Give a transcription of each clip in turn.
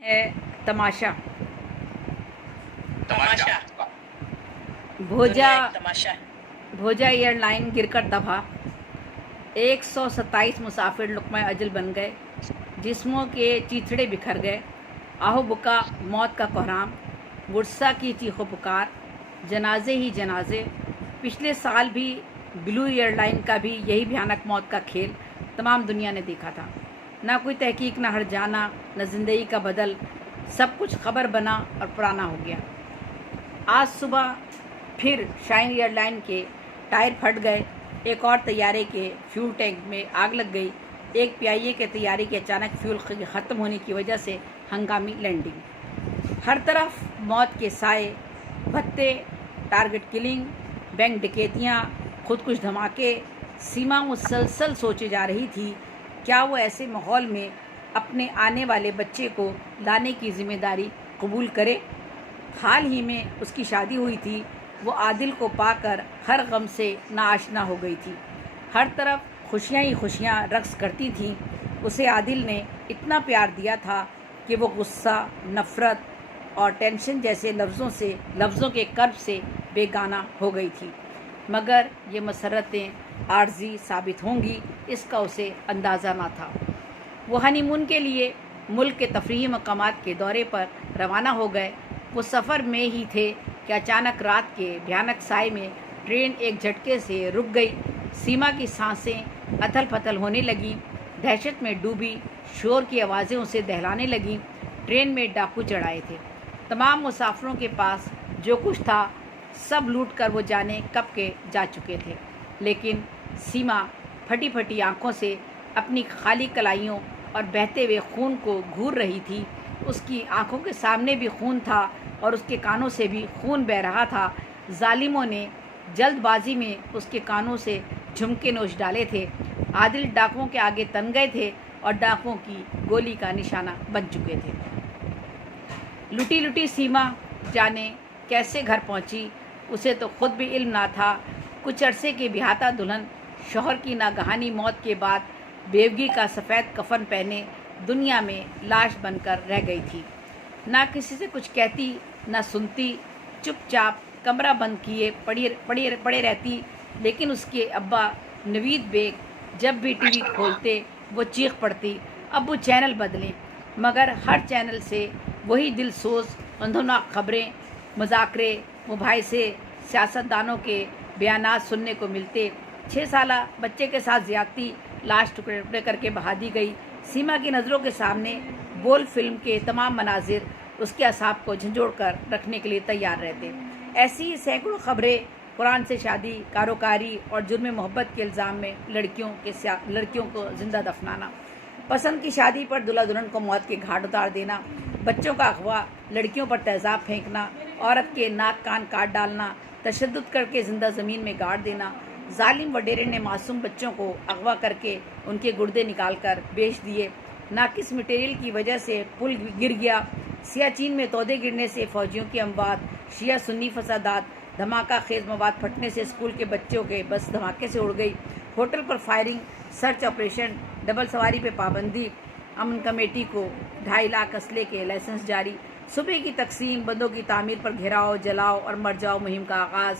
है तमाशा। तमाशा। भोजा दुनिया एक तमाशा है। भोजा एयरलाइन गिरकर तबाह, 127 मुसाफिर लुक़्मा अजल बन गए, जिस्मों के चीथड़े बिखर गए। आहो बुका मौत का कोहराम, गुस्सा की चीखो पुकार, जनाजे ही जनाजे। पिछले साल भी ब्लू एयरलाइन का भी यही भयानक मौत का खेल तमाम दुनिया ने देखा था। ना कोई तहकीक, ना हट जाना, न ज़िंदगी का बदल, सब कुछ खबर बना और पुराना हो गया। आज सुबह फिर शाइन एयरलाइन के टायर फट गए, एक और तैयारे के फ्यूल टैंक में आग लग गई, एक पीआईए के तैयारी के अचानक फ्यूल ख़त्म होने की वजह से हंगामी लैंडिंग। हर तरफ मौत के साए, भत्ते, टारगेट किलिंग, बैंक डकैतियाँ, खुदकुश धमाके। सीमा मुसलसल सोचे जा रही थी, क्या वो ऐसे माहौल में अपने आने वाले बच्चे को लाने की जिम्मेदारी कबूल करे। हाल ही में उसकी शादी हुई थी, वो आदिल को पाकर हर गम से नाआशना हो गई थी। हर तरफ खुशियाँ ही खुशियाँ रक्स करती थीं। उसे आदिल ने इतना प्यार दिया था कि वो गुस्सा, नफ़रत और टेंशन जैसे लफ्ज़ों के कर्ब से बेगाना हो गई थी। मगर ये मसरतें आर्जी साबित होंगी, इसका उसे अंदाज़ा ना था। वो हनीमून के लिए मुल्क के तफरीही मकामात के दौरे पर रवाना हो गए। वो सफ़र में ही थे कि अचानक रात के भयानक साए में ट्रेन एक झटके से रुक गई। सीमा की सांसें अथल पथल होने लगीं, दहशत में डूबी, शोर की आवाज़ें उसे दहलाने लगीं। ट्रेन में डाकू चढ़ाए थे, तमाम मुसाफिरों के पास जो कुछ था सब लूट कर वो जाने कब के जा चुके थे। लेकिन सीमा फटी फटी आंखों से अपनी खाली कलाइयों और बहते हुए खून को घूर रही थी। उसकी आंखों के सामने भी खून था और उसके कानों से भी खून बह रहा था। जालिमों ने जल्दबाजी में उसके कानों से झुमके नोच डाले थे। आदिल डाकुओं के आगे तन गए थे और डाकुओं की गोली का निशाना बन चुके थे। लुटी लुटी सीमा जाने कैसे घर पहुंची, उसे तो खुद भी इल्म ना था। कुछ अरसे की बिहाता दुल्हन शौहर की नागहानी मौत के बाद बेवगी का सफ़ेद कफन पहने दुनिया में लाश बनकर रह गई थी। ना किसी से कुछ कहती, ना सुनती, चुपचाप कमरा बंद किए पड़े रहती। लेकिन उसके अब्बा नवीद बेग जब भी टीवी खोलते वो चीख पड़ती, अब्बू चैनल बदलें। मगर हर चैनल से वही दिलसोज अंधोनाक खबरें, मजाकरे, मुबाहिसे, सियासतदानों के बयानात सुनने को मिलते। 6 साला बच्चे के साथ ज्यादती, लाश टुकड़े टुकड़े करके बहा दी गई। सीमा की नज़रों के सामने बोल फिल्म के तमाम मनाजिर उसके असाब को झंझोड़ कर रखने के लिए तैयार रहते। ऐसी ही सैकड़ों खबरें, कुरान से शादी, कारोकारी और जुर्म मोहब्बत के इल्ज़ाम में लड़कियों को जिंदा दफनाना, पसंद की शादी पर दूल्हा दुल्हन को मौत के घाट उतार देना, बच्चों का अगवा, लड़कियों पर तेज़ाब फेंकना, औरत के नाक कान काट डालना, तशद्दुद करके जिंदा ज़मीन में गाड़ देना। जालिम वडेरे ने मासूम बच्चों को अगवा करके उनके गुर्दे निकाल कर बेच दिए। नाकिस मटेरियल की वजह से पुल गिर गया। सियाचिन में तोदे गिरने से फौजियों की अमवात, शिया सुन्नी फसादात, धमाका खेज मवाद फटने से स्कूल के बच्चों के बस धमाके से उड़ गई। होटल पर फायरिंग, सर्च ऑपरेशन, डबल सवारी पे पाबंदी, अमन कमेटी को 2.5 लाख असले के लाइसेंस जारी, सुबह की तकसीम, बंदों की तामीर पर घेराव, जलाओ और मर जाओ मुहिम का आगाज़,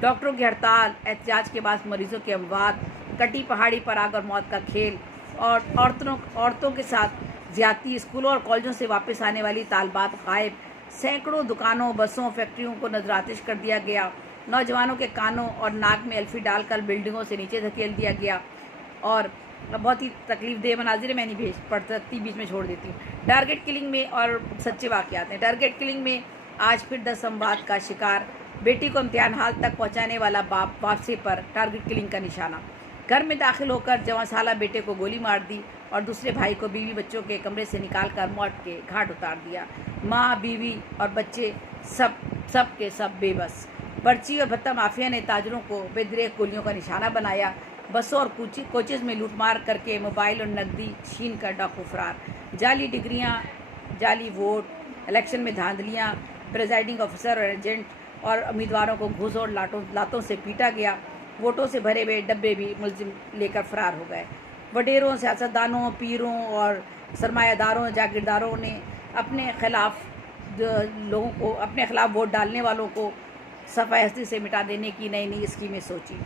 डॉक्टरों की हड़ताल, एहतजाज के बाद मरीजों की अमवात, कटी पहाड़ी पर आग और मौत का खेल, और औरतों के साथ ज्यादती, स्कूलों और कॉलेजों से वापस आने वाली तालबात गायब, सैकड़ों दुकानों, बसों, फैक्ट्रियों को नजरातिश कर दिया गया, नौजवानों के कानों और नाक में एल्फी डालकर बिल्डिंगों से नीचे धकेल दिया गया। और बहुत ही तकलीफ देह मनाजिर मैं नहीं पढ़ सकती, बीच में छोड़ देती हूँ। टारगेट किलिंग में और सच्चे वाक़यात हैं। टारगेट किलिंग में आज फिर 10 संवाद का शिकार, बेटी को इम्तिहान हाल तक पहुँचाने वाला बाप से पर टारगेट किलिंग का निशाना। घर में दाखिल होकर 14 साला बेटे को गोली मार दी और दूसरे भाई को बीवी बच्चों के कमरे से निकालकर मौत के घाट उतार दिया। माँ, बीवी और बच्चे सब के सब बेबस। पर्ची और भत्ता माफिया ने ताजरों को बेदरेक गोलियों का निशाना बनाया। बसों और कोचेज में लूटमार करके मोबाइल और नकदी छीन कर डाकू फरार। जाली डिग्रियां, जाली वोट, इलेक्शन में धांधलियां, प्रेजाइडिंग ऑफिसर और एजेंट और उम्मीदवारों को घूस और लातों से पीटा गया। वोटों से भरे हुए डब्बे भी मुलजिम लेकर फरार हो गए। वडेरों, सियासतदानों, पीरों और सरमायादारों, जागीरदारों ने اپنے خلاف لوگوں کو، اپنے خلاف ووٹ ڈالنے والوں کو صفحہ ہستی سے مٹا دینے کی نئی نئی اسکیمیں سوچی۔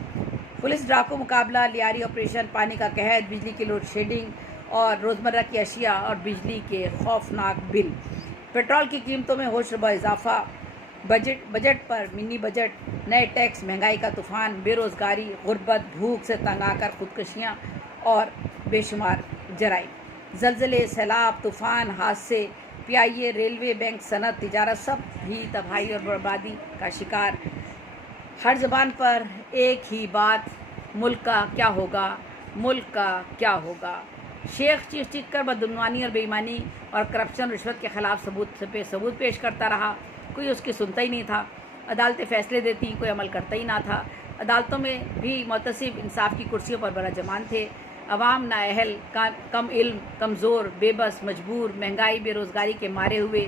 پولیس ڈاکو مقابلہ، لیاری آپریشن، پانی کا قحط، بجلی کی لوڈ شیڈنگ اور روزمرہ کی اشیاء اور بجلی کے خوفناک بل، پیٹرول کی قیمتوں میں ہوش ربا اضافہ، بجٹ پر منی بجٹ، نئے ٹیکس، مہنگائی کا طوفان، بے روزگاری، غربت، بھوک سے تنگ آ کر خودکشیاں اور بے شمار جرائم، زلزلے، سیلاب، طوفان، حادثے، پیائیے، ریلوے، بینک، صنعت، تجارت، سب بھی تباہی اور بربادی کا شکار۔ ہر زبان پر ایک ہی بات، ملک کا کیا ہوگا، ملک کا کیا ہوگا۔ شیخ چیخ چیخ کر بدعنوانی اور بے ایمانی اور کرپشن رشوت کے خلاف ثبوت پیش کرتا رہا، کوئی اس کی سنتا ہی نہیں تھا۔ عدالتیں فیصلے دیتی، کوئی عمل کرتا ہی نہ تھا۔ عدالتوں میں بھی محتسب انصاف کی کرسیوں پر براجمان تھے، عوام نااہل، کم علم، کمزور، بے بس، مجبور، مہنگائی، بے روزگاری کے مارے ہوئے،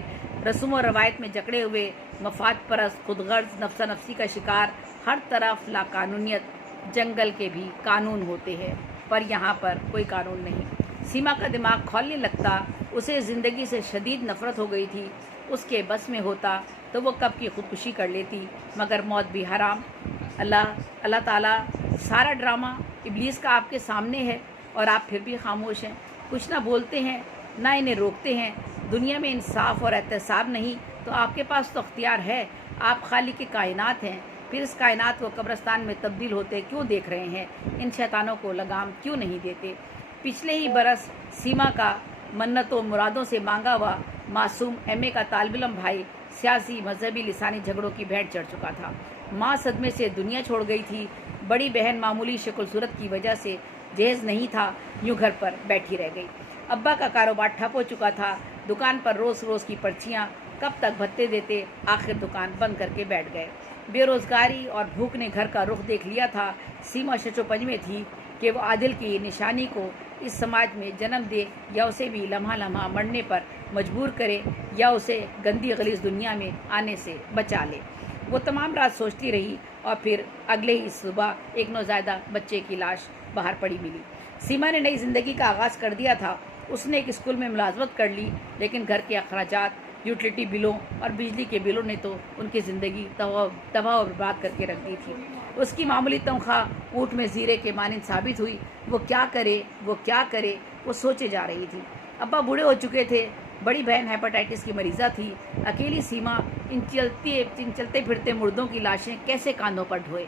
رسوم و روایت میں جکڑے ہوئے، مفاد پرست، خود غرض، نفسا نفسی کا شکار، ہر طرف لا قانونیت۔ جنگل کے بھی قانون ہوتے ہیں، پر یہاں پر کوئی قانون نہیں۔ سیما کا دماغ کھولنے لگتا، اسے زندگی سے شدید نفرت ہو گئی تھی۔ اس کے بس میں ہوتا تو وہ کب کی خودکشی کر لیتی، مگر موت بھی حرام۔ اللہ تعالیٰ سارا ڈرامہ ابلیس کا آپ کے سامنے ہے اور آپ پھر بھی خاموش ہیں، کچھ نہ بولتے ہیں، نہ انہیں روکتے ہیں۔ دنیا میں انصاف اور احتساب نہیں تو آپ کے پاس تو اختیار ہے، آپ خالق کائنات ہیں، پھر اس کائنات کو قبرستان میں تبدیل ہوتے کیوں دیکھ رہے ہیں؟ ان شیطانوں کو لگام کیوں نہیں دیتے؟ پچھلے ہی برس سیما کا منتوں مرادوں سے مانگا ہوا معصوم ایم اے کا طالب علم بھائی سیاسی، مذہبی، لسانی جھگڑوں کی بھیٹ چڑھ چکا تھا۔ ماں صدمے سے دنیا چھوڑ گئی تھی، بڑی بہن معمولی شکل صورت کی وجہ سے جہیز نہیں تھا، یوں گھر پر بیٹھی رہ گئی۔ ابا کا کاروبار ٹھپ ہو چکا تھا، دکان پر روز روز کی پرچیاں، کب تک بھتے دیتے، آخر دکان بند کر کے بیٹھ گئے۔ بے روزگاری اور بھوک نے گھر کا رخ دیکھ لیا تھا۔ سیما شچو پنج میں تھی کہ وہ عادل کی نشانی کو اس سماج میں جنم دے یا اسے بھی لمحہ لمحہ مرنے پر مجبور کرے یا اسے گندی غلیظ دنیا میں آنے سے بچا لے۔ وہ تمام رات سوچتی رہی اور پھر اگلے ہی صبح ایک نوزائیدہ بچے کی لاش باہر پڑی ملی۔ سیما نے نئی زندگی کا آغاز کر دیا تھا۔ اس نے ایک اسکول میں ملازمت کر لی، لیکن گھر کے اخراجات، یوٹیلیٹی بلوں اور بجلی کے بلوں نے تو ان کی زندگی تباہ و برباد کر کے رکھ دی تھی۔ اس کی معمولی تنخواہ اونٹ میں زیرے کے مانند ثابت ہوئی۔ وہ کیا کرے، وہ سوچے جا رہی تھی۔ ابا بوڑھے ہو چکے تھے، بڑی بہن ہیپاٹائٹس کی مریضہ تھی، اکیلی سیما ان چلتے پھرتے مردوں کی لاشیں کیسے کاندھوں پر ڈھوئے؟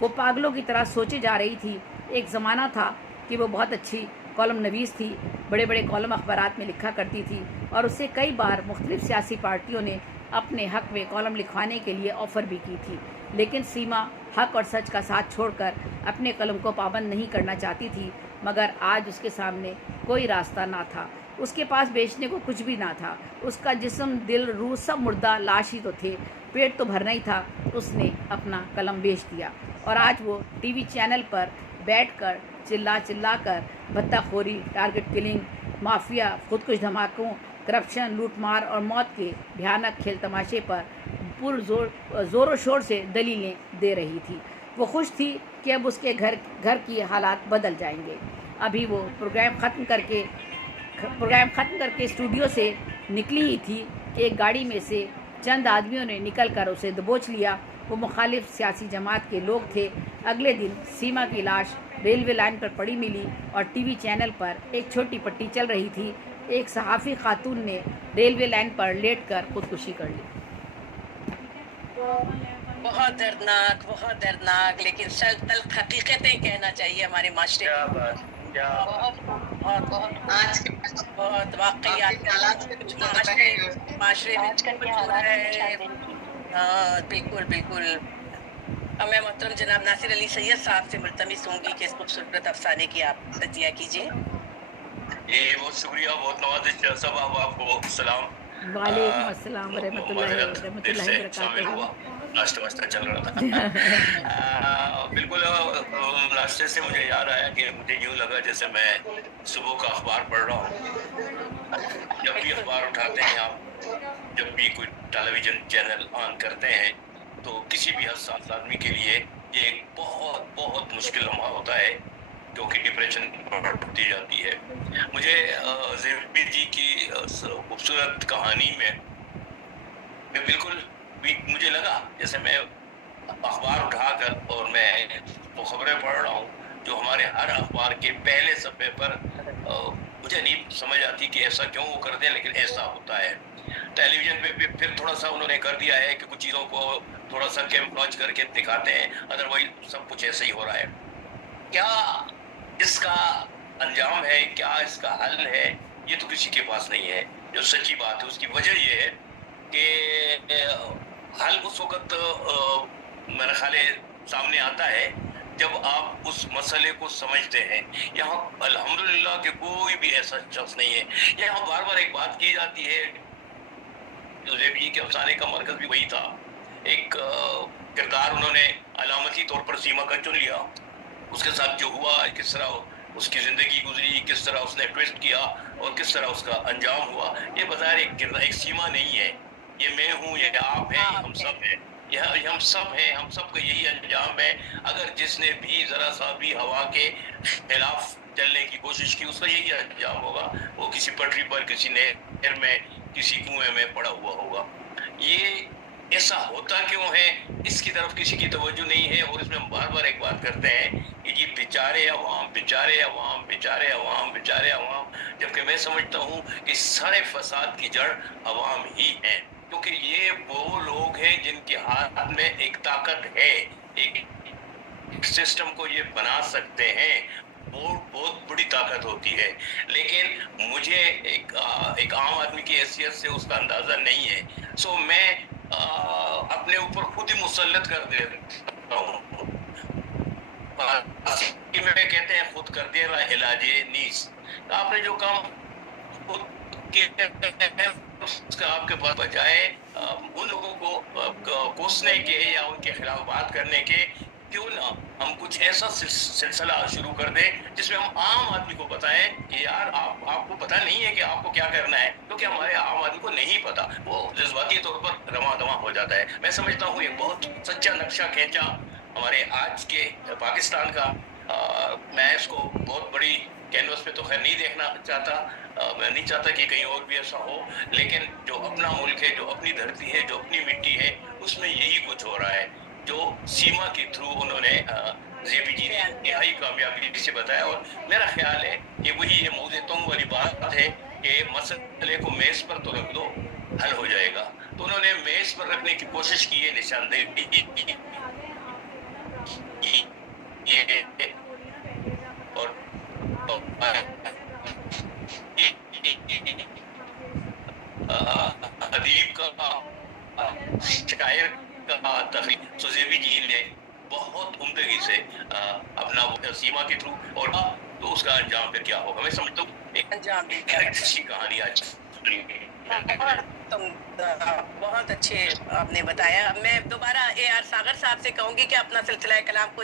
وہ پاگلوں کی طرح سوچے جا رہی تھی۔ ایک زمانہ تھا کہ وہ بہت اچھی کالم نویس تھی، بڑے بڑے کالم اخبارات میں لکھا کرتی تھی اور اسے کئی بار مختلف سیاسی پارٹیوں نے اپنے حق میں کالم لکھوانے کے لیے آفر بھی کی تھی، لیکن سیما حق اور سچ کا ساتھ چھوڑ کر اپنے قلم کو پابند نہیں کرنا چاہتی تھی۔ مگر آج اس کے سامنے کوئی راستہ نہ تھا، اس کے پاس بیچنے کو کچھ بھی نہ تھا۔ اس کا جسم، دل، روح سب مردہ لاش ہی تو تھے، پیٹ تو بھرنا ہی تھا۔ اس نے اپنا قلم بیچ دیا اور آج وہ ٹی وی چینل پر بیٹھ کر چلا کر بھتہ خوری، ٹارگٹ کلنگ، مافیا، خودکش دھماکوں، کرپشن، لوٹ مار اور موت کے بھیانک کھیل تماشے پر زور و شور سے دلیلیں دے رہی تھی۔ وہ خوش تھی کہ اب اس کے گھر کی حالات بدل جائیں گے۔ ابھی وہ پروگرام ختم کر کے اسٹوڈیو سے نکلی ہی تھی کہ ایک گاڑی میں سے چند آدمیوں نے نکل کر اسے دبوچ لیا۔ وہ مخالف سیاسی جماعت کے لوگ تھے۔ اگلے دن سیما کی لاش ریلوے لائن پر پڑی ملی اور ٹی وی چینل پر ایک چھوٹی پٹی چل رہی تھی۔ ایک صحافی خاتون نے ریلوے لائن پر لیٹ کر خودکشی کر لی۔ بہت دردناک لیکن تلخ حقیقتیں کہنا چاہیے ہمارے معاشرے بہت واقعی معاشرے میں۔ ہاں بالکل۔ اب میں محترم جناب ناصر علی سید صاحب سے ملتمس ہوں گی کہ اس خوبصورت افسانے کی آپ تجزیہ کیجیے۔ بہت شکریہ، بہت نوازش صاحب، آپ کو سلام۔ وعلیکم السلام ورحمۃ اللہ وبرکاتہ۔ ناشتہ واشتہ چل رہا تھا۔ بالکل راستے سے مجھے یاد آیا کہ مجھے یوں لگا جیسے میں صبح کا اخبار پڑھ رہا ہوں۔ جب بھی اخبار اٹھاتے ہیں آپ، جب بھی کوئی ٹیلی ویژن چینل آن کرتے ہیں تو کسی بھی حساس آدمی کے لیے یہ ایک بہت مشکل لمحہ ہوتا ہے क्योंकि डिप्रेशन बढ़ती जाती है। मुझे जेबी जी की खूबसूरत कहानी में बिल्कुल मुझे लगा जैसे मैं अखबार उठाकर और मैं वो खबरें पढ़ रहा हूँ जो हमारे हर अखबार के पहले सफ़े पर मुझे नहीं समझ आती कि ऐसा क्यों वो करते हैं, लेकिन ऐसा होता है। टेलीविज़न पे भी फिर थोड़ा सा उन्होंने कर दिया है कि कुछ चीज़ों को थोड़ा सा कैमफ्लॉज करके दिखाते हैं, अदरवाइज सब कुछ ऐसे ही हो रहा है। क्या इसका अंजाम है, क्या इसका हल है, ये तो किसी के पास नहीं है। जो सच्ची बात है उसकी वजह ये है कि हल उस वक्त मेरा ख्याल है सामने आता है जब आप उस मसले को समझते हैं। यहाँ अल्हम्दुलिल्लाह कि कोई भी ऐसा शख्स नहीं है। यहाँ बार बार एक बात की जाती है, जेबी के अफसाने का मरकज भी वही था। एक किरदार उन्होंने अलामती तौर पर सीमा का चुन लिया, उसके साथ जो हुआ, किस तरह उसकी ज़िंदगी गुजरी, किस तरह उसने ट्विस्ट किया और किस तरह उसका अंजाम हुआ, ये बज़ाहिर एक सीमा नहीं है। ये मैं हूँ, ये आप हैं, हम सब हैं, यह हम सब हैं, हम सब का यही अंजाम है। अगर जिसने भी ज़रा सा भी हवा के खिलाफ चलने की कोशिश की उसका यही अंजाम होगा, वो किसी पटरी पर, किसी नहर में, किसी कुएं में पड़ा हुआ होगा। ये ऐसा होता क्यों है, इसकी तरफ किसी की तवज्जो नहीं है। और इसमें हम बार बार एक बात करते हैं कि जी बेचारे अवाम, बेचारे अवाम, बेचारे अवाम, बेचारे अवाम, जबकि मैं समझता हूँ कि सारे फसाद की जड़ अवाम ही है, क्योंकि ये वो लोग हैं जिनके हाथ में एक ताकत है, एक सिस्टम को ये बना सकते हैं, बहुत बड़ी ताकत होती है। लेकिन मुझे एक आम आदमी की हैसियत से उसका अंदाजा नहीं है। सो मैं अपने ऊपर खुद ही मुसल्लत कर देता हूँ। में कहते हैं खुद कर दे रहा इलाजे नीस। आपने जो काम खुद किया उसका आपके पास बजाय उन लोगों को कोसने के या उनके खिलाफ बात करने के, क्यों ना हम कुछ ऐसा सिलसिला शुरू कर दें जिसमें हम आम आदमी को बताएं कि यार आपको पता नहीं है कि आपको क्या करना है, क्योंकि हमारे आम आदमी को नहीं पता, वो जज्बाती तौर पर रमा दमा हो जाता है। मैं समझता हूँ एक बहुत सच्चा नक्शा खींचा हमारे आज के पाकिस्तान का। मैं इसको बहुत बड़ी कैनवस पे तो खैर नहीं देखना चाहता, मैं नहीं चाहता कि कहीं और भी ऐसा हो, लेकिन जो अपना मुल्क है, जो अपनी धरती है, जो अपनी मिट्टी है, उसमें यही कुछ हो रहा है जो सीमा के थ्रू उन्होंने जेबी जी ने नहाई कामयाबी से बताया। और मेरा ख्याल है कि वही ये मौज़े तंग वाली बात है कि मसले को मेज़ पर तो रख दो, हल हो जाएगा। तो उन्होंने मेज़ पर रखने की कोशिश की है, निशानदेही और अदीब का, शायर का तहरीर जेबी जी ने बहुत उम्दगी से अपना सीमा के थ्रू, और तो उसका अंजाम फिर क्या होगा। मैं समझता हूँ एक अंजाम भी अच्छी कहानी आज बहुत अच्छे आपने बताया। मैं दोबारा AR सागर साहब से कहूंगी कि अपना सिलसिला कलाम को